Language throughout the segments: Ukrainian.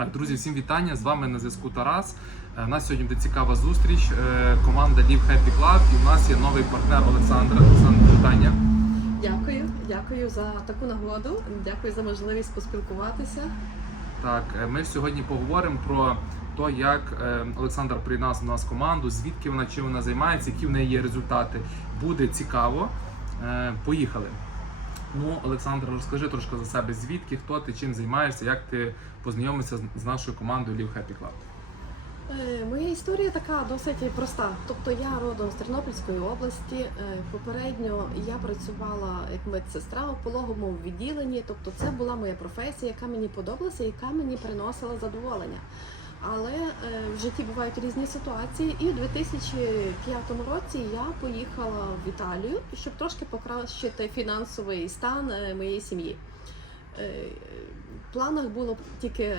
Так, друзі, всім вітання. З вами на зв'язку Тарас. Е, У нас сьогодні буде цікава зустріч. Е, Команда Live Happy Club. І у нас є новий партнер Олександр. Олександр, вітання. Дякую, дякую за таку нагоду. Дякую за можливість поспілкуватися. Так, е, ми сьогодні поговоримо про те, як е, Олександр приєднався до нас в команду, звідки вона, чим вона займається, які в неї є результати. Буде цікаво. Е, Поїхали. Ну, Олександр, розкажи трошки за себе, звідки, хто ти, чим займаєшся, як ти познайомився з- нашою командою Live Happy Club. Е, Моя історія така досить проста. Тобто я родом з Тернопільської області. Е, Попередньо я працювала як медсестра у пологовому відділенні. Тобто, це була моя професія, яка мені подобалася, яка мені приносила задоволення. Але е, в житті бувають різні ситуації, і у 2005 році я поїхала в Італію, щоб трошки покращити фінансовий стан е, моєї сім'ї. Е, В планах було тільки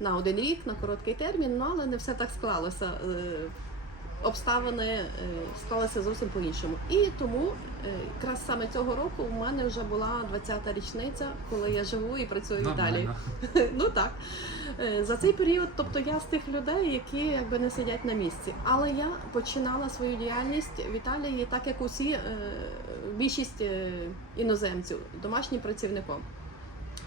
на один рік, на короткий термін, ну але не все так склалося. Обставини е, склалися зовсім по-іншому. І тому е, якраз саме цього року у мене вже була 20-та річниця, коли я живу і працюю в Італії. Ну так. Е, За цей період, тобто я з тих людей, які якби не сидять на місці. Але я починала свою діяльність в Італії, так як усі більшість іноземців, домашнім працівником.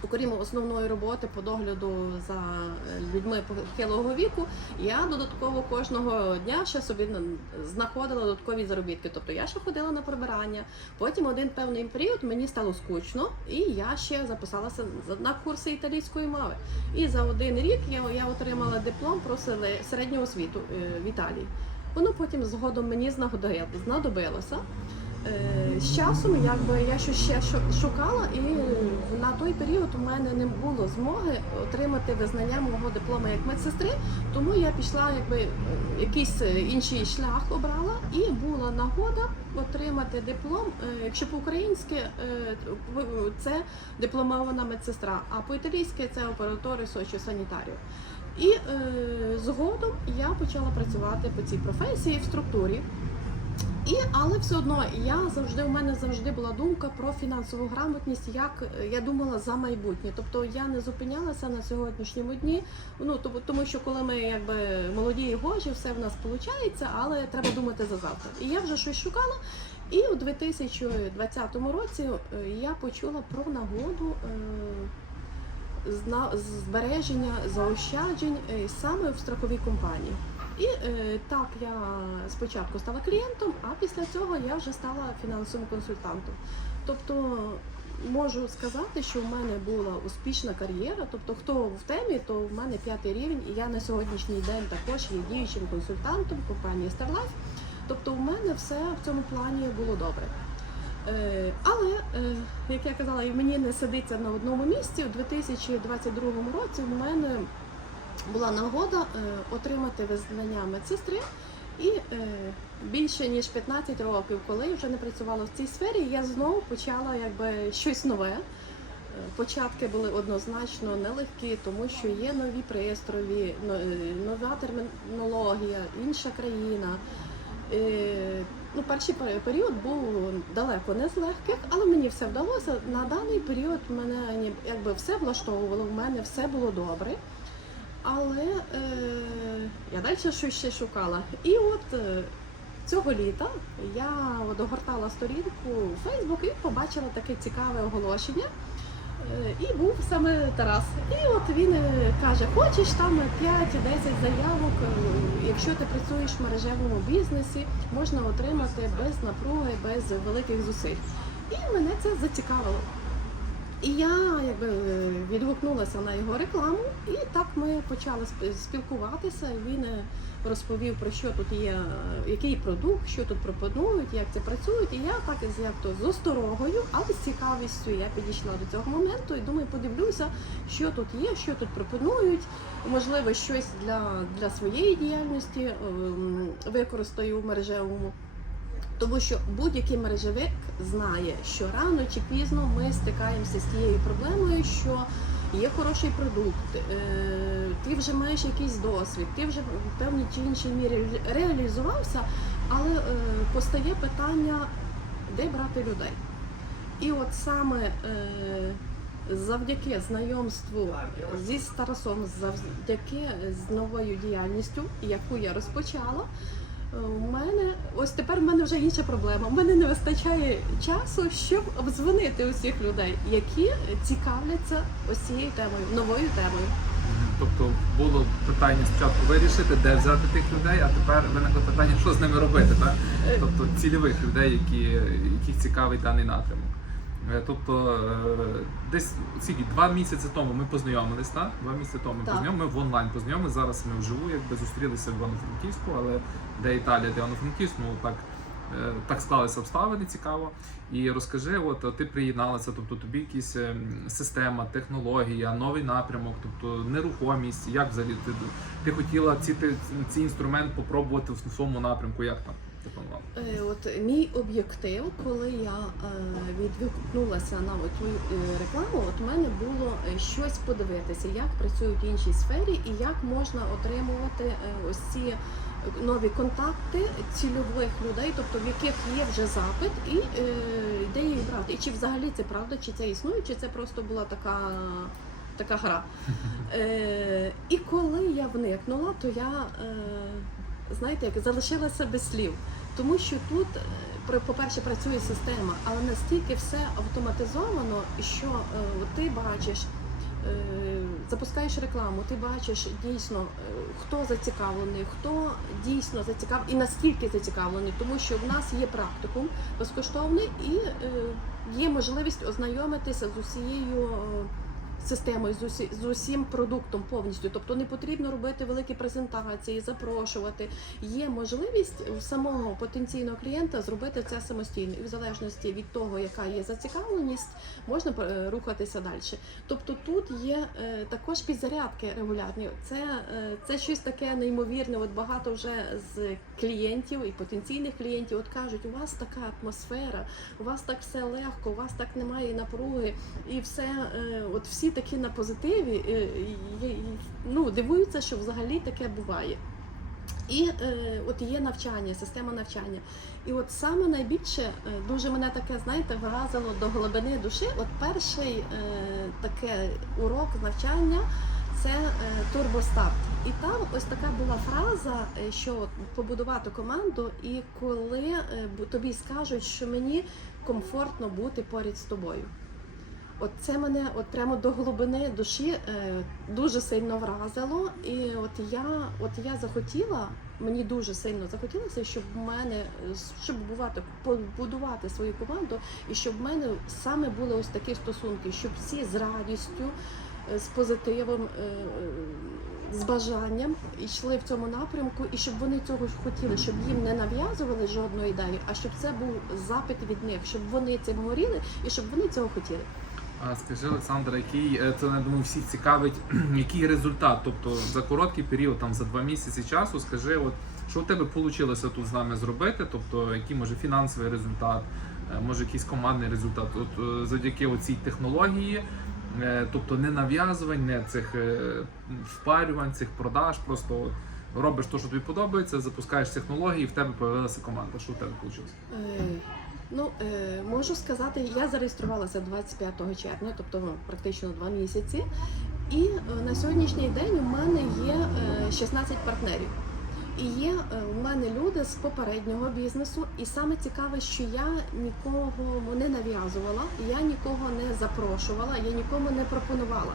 Окрім основної роботи по догляду за е, людьми похилого віку, я додатково кожного дня ще собі знаходила додаткові заробітки. Тобто я ще ходила на прибирання. Потім один певний період мені стало скучно, і я ще записалася за- на курси італійської мови. І за один рік я, отримала диплом про середню освіту е, в Італії. Воно потім згодом мені знадобилося. Е, З часом якби я щось ще шукала, і на той період у мене не було змоги отримати визнання мого диплому як медсестри, тому я пішла, якби якийсь е, інший шлях обрала, і була нагода отримати диплом. е, Якщо по-українськи це дипломована медсестра, а по-італійськи це оператори сочі санітарію. І згодом я почала працювати по цій професії в структурі. І але все одно я завжди у мене завжди була думка про фінансову грамотність, як е, я думала за майбутнє. Тобто я не зупинялася на сьогоднішньому дні. Ну тому, тому що коли ми якби молоді і гожі, все в нас виходить, але треба думати за завтра. І я вже щось шукала. І у 2020 році е, я почула про нагоду. е, Збереження заощаджень саме в страховій компанії. І е, так я спочатку стала клієнтом, а після цього я вже стала фінансовим консультантом. Тобто можу сказати, що в мене була успішна кар'єра. Тобто, хто в темі, то в мене п'ятий рівень, і я на сьогоднішній день також є діючим консультантом компанії StarLife. Тобто, в мене все в цьому плані було добре. Е, Але, е, як я казала, і мені не сидиться на одному місці. У 2022 році в мене була нагода е, отримати визнання медсестри. І е, більше ніж 15 років, коли я вже не працювала в цій сфері, я знову почала якби щось нове. Е, Початки були однозначно нелегкі, тому що є нові пристрої, нова термінологія, інша країна. Ну, перший період був далеко не з легких, але мені все вдалося. На даний період мене якби все влаштовувало, в мене все було добре. Але е, я далі щось ще шукала. І от е, цього літа я от огортала сторінку у Фейсбук і побачила таке цікаве оголошення. Е, І був саме Тарас. І от він е, каже: хочеш там 5-10 заявок, е, якщо ти працюєш в мережевому бізнесі, можна отримати без напруги, без великих зусиль. І мене це зацікавило. І я якби е, відгукнулася на його рекламу, і так ми почали сп- спілкуватися. Він е, розповів про що тут є, який продукт, що тут пропонують, як це працює. І я так із як то з осторогою, але з цікавістю я підійшла до цього моменту і думаю, подивлюся, що тут є, що тут пропонують. Можливо, щось для, для своєї діяльності ем, використаю в мережевому. Тому що будь-який мережевик знає, що рано чи пізно ми стикаємося з тією проблемою, що є хороший продукт, е, ти вже маєш якийсь досвід, ти вже в певній чи іншій мірі реалізувався, але е, постає питання, де брати людей. І от саме е, завдяки знайомству зі Старосом, завдяки з новою діяльністю, яку я розпочала. У мене ось тепер в мене вже інша проблема. У мене не вистачає часу, щоб обдзвонити усіх людей, які цікавляться ось цією темою, новою темою. Тобто було питання спочатку вирішити, де взяти тих людей, а тепер виникло питання, що з ними робити, так? Е, Тобто цільових людей, які, яких цікавить даний напрямок. Е, Тобто е, десь скільки, два місяці тому ми познайомились, так? Два місяці тому ми познайомились, ми в онлайн познайомились, зараз ми вживу, якби зустрілися в Івано-Франківську, але де Італія, де Івано-Франківськ, ну так. е, Так склалися обставини цікаво. І розкажи, от ти приєдналася, тобто тобі якісь ем, система, технологія, новий напрямок, тобто нерухомість. Як взагалі ти, ти хотіла ці, цей інструмент попробувати в своєму напрямку? Як там ти планувала? Е, От мій об'єктив, коли я е, відгукнулася на твою е, рекламу, от мене було щось подивитися, як працюють в іншій сфері і як можна отримувати ось ці нові контакти цільових людей, тобто в яких є вже запит, і де їх брати. І чи взагалі це правда, чи це існує, чи це просто була така. Така гра. Е, і коли я вникнула, то я, е, знаєте, як залишилася без слів. Тому що тут, е, по-перше, працює система, але настільки все автоматизовано, що е, ти бачиш, е, запускаєш рекламу, ти бачиш дійсно, хто зацікавлений, хто дійсно зацікавлений і наскільки зацікавлений, тому що в нас є практикум безкоштовний і є можливість ознайомитися з усією. Системою з усі з усім продуктом повністю, тобто не потрібно робити великі презентації, запрошувати. Є можливість у самого потенційного клієнта зробити це самостійно, і в залежності від того, яка є зацікавленість, можна е, рухатися далі. Тобто тут є е, також підзарядки регулярні. Це, е, це щось таке неймовірне. От багато вже з клієнтів і потенційних клієнтів от кажуть, у вас така атмосфера, у вас так все легко, у вас так немає напруги, і все, от всі такі на позитиві, е, ну дивуються, що взагалі таке буває. І е, от є навчання, система навчання. І от саме найбільше е, дуже мене таке, знаєте, вразило до глибини душі. От перший е, таке урок навчання це е, турбостарт. І там ось така була фраза, е, що побудувати команду, і коли е, тобі скажуть, що мені комфортно бути поряд з тобою. От це мене от прямо до глибини душі е, дуже сильно вразило. І от я, от я захотіла, мені дуже сильно захотілося, щоб в мене щоб бувати, побудувати свою команду, і щоб в мене саме були ось такі стосунки, щоб всі з радістю, е, з позитивом, е, з бажанням йшли в цьому напрямку, і щоб вони цього хотіли, щоб їм не нав'язували жодної ідеї, а щоб це був запит від них, щоб вони цим горіли і щоб вони цього хотіли. А скажи, Олександр, який е, це я думаю, всіх цікавить, який результат? Тобто за короткий період, там за два місяці часу, скажи, от що в тебе вийшло тут з нами зробити? Тобто, який може фінансовий результат, е, може якийсь командний результат? От е, завдяки цій технології, тобто не нав'язувань, не цих впарювань, цих продаж, просто робиш те, що тобі подобається, запускаєш технології, і в тебе з'явилася команда. Що в тебе вийшло? Е, Ну, е, можу сказати, я зареєструвалася 25 червня, тобто ну, практично два місяці. І е, на сьогоднішній день у мене є е, 16 партнерів. І є е, у мене люди з попереднього бізнесу. І саме цікаве, що я нікого не нав'язувала, я нікого не запрошувала, я нікому не пропонувала.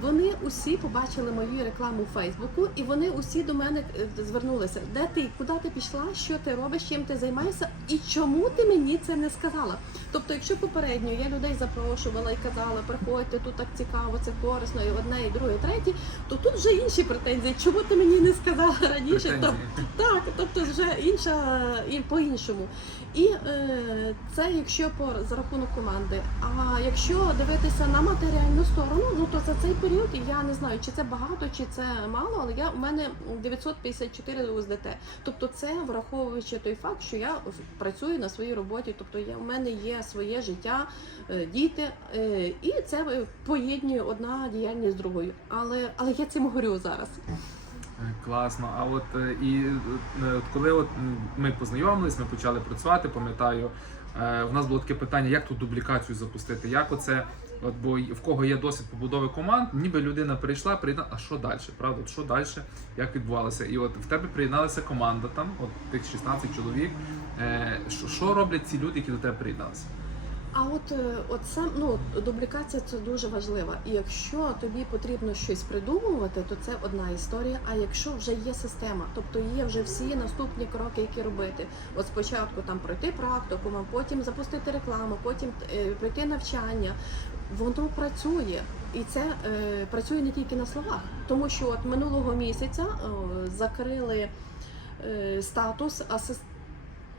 Вони усі побачили мою рекламу у Фейсбуку, і вони усі до мене е, звернулися. Де ти, куди ти пішла, що ти робиш, чим ти займаєшся, і чому ти мені це не сказала? Тобто, якщо попередньо я людей запрошувала і казала, приходьте, тут так цікаво, це корисно, і одне, і друге, і третє, то тут вже інші претензії. Чому ти мені не сказала раніше? Претензії. Так, тобто вже інша і по-іншому. І е, це якщо по за рахунок команди. А якщо дивитися на матеріальну сторону, ну то за цей період я не знаю, чи це багато, чи це мало, але я у мене 954 УСДТ. Тобто, це враховуючи той факт, що я працюю на своїй роботі, тобто я у мене є своє життя, е, діти, е, і це поєднує одна діяльність з другою. Але але я цим горю зараз. Класно. А от е, і е, от коли от ми познайомились, ми почали працювати, пам'ятаю, е, в нас було таке питання, як тут дублікацію запустити, як оце От бо в кого є досвід побудови команд, ніби людина прийшла, приєднала, а що далі? Правда, От що далі, як відбувалося? І от в тебе приєдналася команда там, от тих 16 чоловік. Що роблять ці люди, які до тебе приєдналися? А от, е, от сам ну дублікація це дуже важлива. І якщо тобі потрібно щось придумувати, то це одна історія. А якщо вже є система, тобто є вже всі наступні кроки, які робити. От спочатку там пройти практикум, а потім запустити рекламу, потім е, пройти навчання. Воно працює. І це е, працює не тільки на словах, тому що от минулого місяця е, закрили статус асистента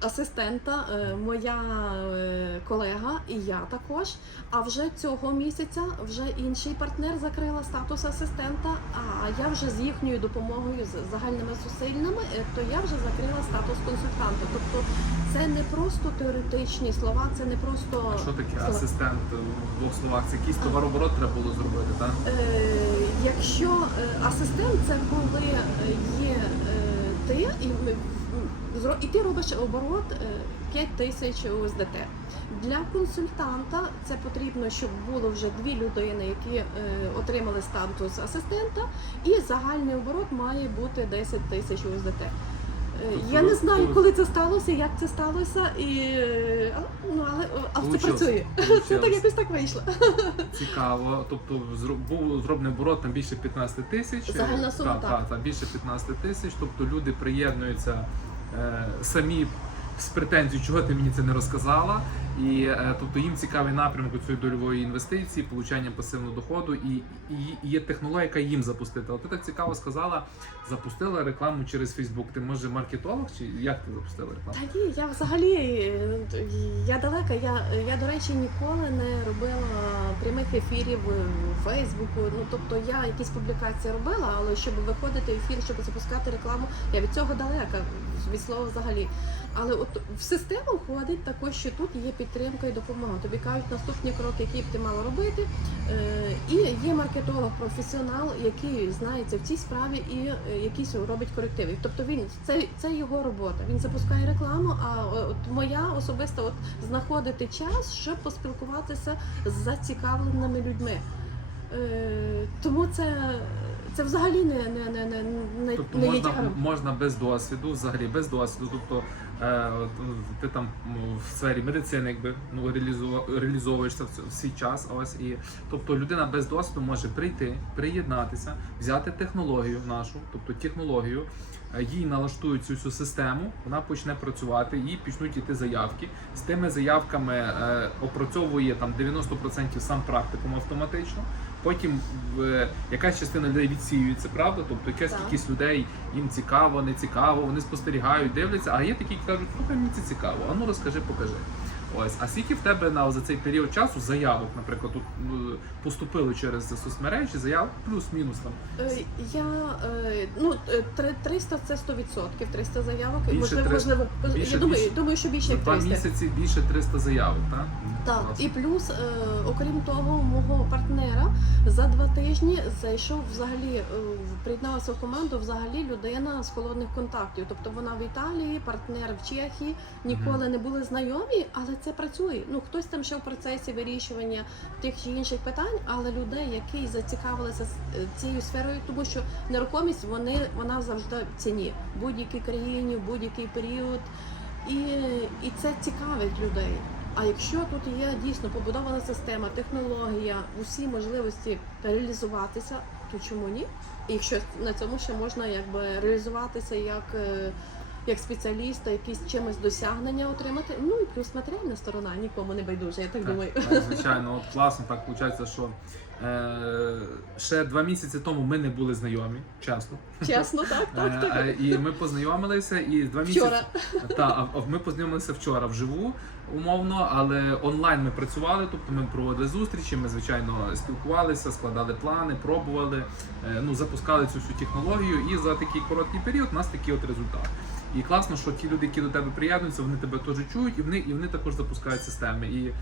асистента, е, моя е, колега і я також. А вже цього місяця вже інший партнер закрила статус асистента. А я вже з їхньою допомогою з загальними зусиллями, е, то я вже закрила статус консультанта. Тобто це не просто теоретичні слова, це не просто А що таке слова. асистент в двох словах? Це якийсь товарооборот треба було зробити, так? Е, якщо асистент, це коли є ти і, і ти робиш оборот е, 5 тисяч УСДТ. Для консультанта це потрібно, щоб було вже дві людини, які е, отримали статус асистента, і загальний оборот має бути 10 тисяч УСДТ. Тобто Я не знаю, коли це сталося, як це сталося, і ну але, але це працює. Це так якось так вийшло. Цікаво. Тобто був зроблений оборот там більше 15 тисяч. Загальна сума, Так, так. Та, та, більше 15 тисяч. Тобто люди приєднуються е, самі з претензією, чого ти мені це не розказала. І е, тобто їм цікавий напрямок цієї дольової інвестиції, получання пасивного доходу, і, і, є технологія, яка їм запустити. От ти так цікаво сказала, запустила рекламу через Фейсбук. Ти може маркетолог, чи як ти запустила рекламу? Та ні, я взагалі я далека. Я, я до речі ніколи не робила прямих ефірів у Фейсбуку. Ну тобто я якісь публікації робила, але щоб виходити ефір, щоб запускати рекламу, я від цього далека від слова взагалі. Але от в систему входить також, що тут є підтримка і допомога. Тобі кажуть наступні кроки, які б ти мала робити. Е, І є маркетолог, професіонал, який знається в цій справі і е, якісь робить корективи. Тобто він це, це його робота. Він запускає рекламу. А от моя особиста от знаходити час, щоб поспілкуватися з зацікавленими людьми. Е, Тому це, це взагалі не, не, не, не, не, Тобто не є можна, можна без досвіду, взагалі без досвіду. Тобто е, ти там в сфері медицини, якби ну реалізовуєшся в свій час. Ось і тобто людина без досвіду може прийти, приєднатися, взяти технологію нашу, тобто технологію. е, Їй налаштують цю всю систему, вона почне працювати, їй почнуть іти заявки. З тими заявками е, опрацьовує там 90% сам практикум автоматично. Потім в, якась частина людей відсіюється, правда? Тобто якась Так. кількість людей їм цікаво, не цікаво, вони спостерігають, дивляться, а є такі, які кажуть, ну мені це цікаво, а ну розкажи, покажи. Ось, а скільки в тебе на за цей період часу заявок, наприклад, тут ну, поступили через соцмережі, заявок плюс-мінус там. Е, Я е, ну е, 300 це 100%, 300 заявок. Більше можливо, 300. можливо, Більше- я думаю, більше. думаю, що більше За як два місяці більше 300 заявок, так? Так, Класно. і плюс, е, окрім того, у мого партнера за два тижні зайшов взагалі, е, приєдналася в команду взагалі людина з холодних контактів. Тобто вона в Італії, партнер в Чехії, ніколи не були знайомі, але це працює. Ну хтось там ще в процесі вирішування тих чи інших питань, але людей, які зацікавилися е, цією сферою, тому що нерухомість вони вона завжди в ціні в будь-якій країні, в будь-який період. І, і це цікавить людей. А якщо тут є дійсно побудована система, технологія, усі можливості реалізуватися, то чому ні? І якщо на цьому ще можна якби реалізуватися як, е, як спеціаліста, якісь чимось досягнення отримати. Ну і плюс матеріальна сторона нікому не байдуже, я так думаю. Так, звичайно, от класно так виходить, що е, ще два місяці тому ми не були знайомі, чесно. Чесно, так, так, Е, так. е, І ми познайомилися, і два місяці Вчора. та а- а ми познайомилися вчора вживу, умовно, але онлайн ми працювали, тобто ми проводили зустрічі. Ми звичайно спілкувалися, складали плани, пробували, е, ну запускали цю всю технологію. І за такий короткий період у нас такий от результат. І класно, що ті люди, які до тебе приєднуються, вони тебе теж чують, і вони і вони також запускають системи. І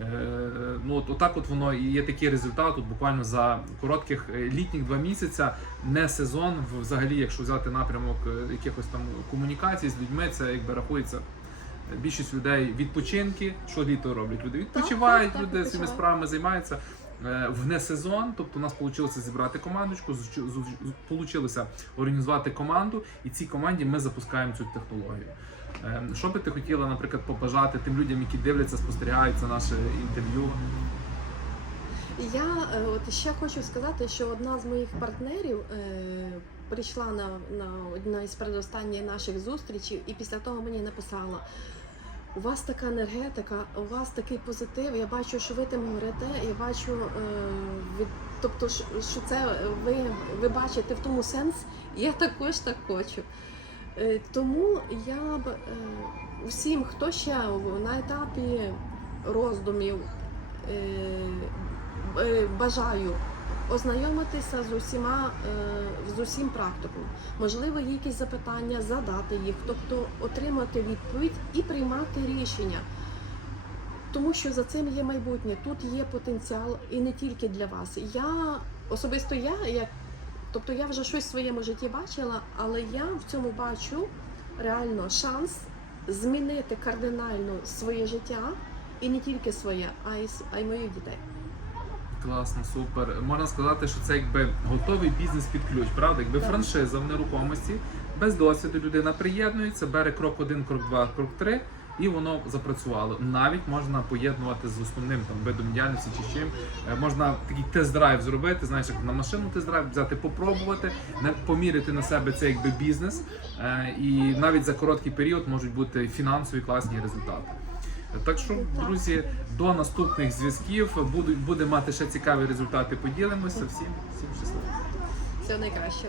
Е, Ну от отак от воно і є такий результат. От буквально за коротких е, літніх два місяця, не сезон. Взагалі, якщо взяти напрямок якихось там комунікацій з людьми, це якби рахується. Більшість людей відпочинки, що літо роблять. Люди відпочивають, так, люди своїми справами займаються. е, в несезон. Тобто у нас вийшло зібрати командочку, вийшло організувати команду, і цій команді ми запускаємо цю технологію. Е, Що би ти хотіла, наприклад, побажати тим людям, які дивляться, спостерігають за наше інтерв'ю? Я е, от ще хочу сказати, що одна з моїх партнерів е, прийшла на, на одна із передостанніх наших зустрічей, і після того мені написала. У вас така енергетика, у вас такий позитив. Я бачу, що ви тим говорите. Я бачу, е, тобто, що це ви, ви бачите в тому сенс. Я також так хочу. Е, тому я б е, усім, хто ще на етапі роздумів, бажаю ознайомитися з усіма е, з усім практиком. Можливо, якісь запитання, задати їх, тобто отримати відповідь і приймати рішення. Тому що за цим є майбутнє, тут є потенціал і не тільки для вас. Я особисто я, як тобто я вже щось в своєму житті бачила, але я в цьому бачу реально шанс змінити кардинально своє життя і не тільки своє, а й а й моїх дітей. Класно, супер. Можна сказати, що це якби готовий бізнес під ключ, правда? Якби франшиза в нерухомості, без досвіду людина приєднується, бере крок один, крок два, крок три, і воно запрацювало. Навіть можна поєднувати з основним там видом діяльності чи чим. Е, Можна такий тест-драйв зробити, знаєш, як на машину тест-драйв взяти, попробувати, не поміряти на себе це якби бізнес. Е, І навіть за короткий період можуть бути фінансові класні результати. Так що, друзі, до наступних зв'язків будуть буде мати ще цікаві результати. Поділимося. Всім всім щасливо. Все найкраще.